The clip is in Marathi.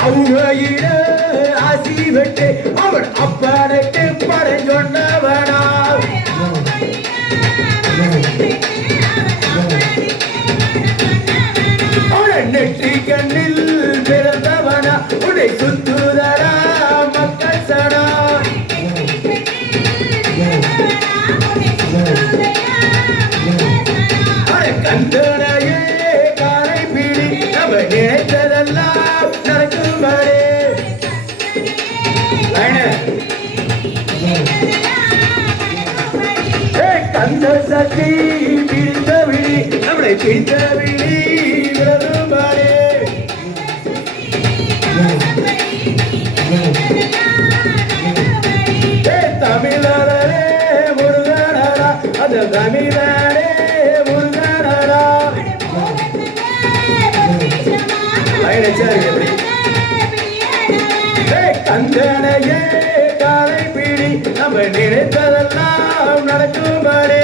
அவங்க ஆசி விட்டு அவன் அப்பனுக்கு படை சொன்னவனா. அவன் நெற்றி கண்ணில் कंधसाठी पिळतविळी त्यामुळे पिळतविळी बरोबरे तमिळाला रे मुरगाणारा अद तमिळा रे मुरगाणारा கந்தனையே காலை பிடி நம்ம நினைத்ததெல்லாம் நடக்கும்படி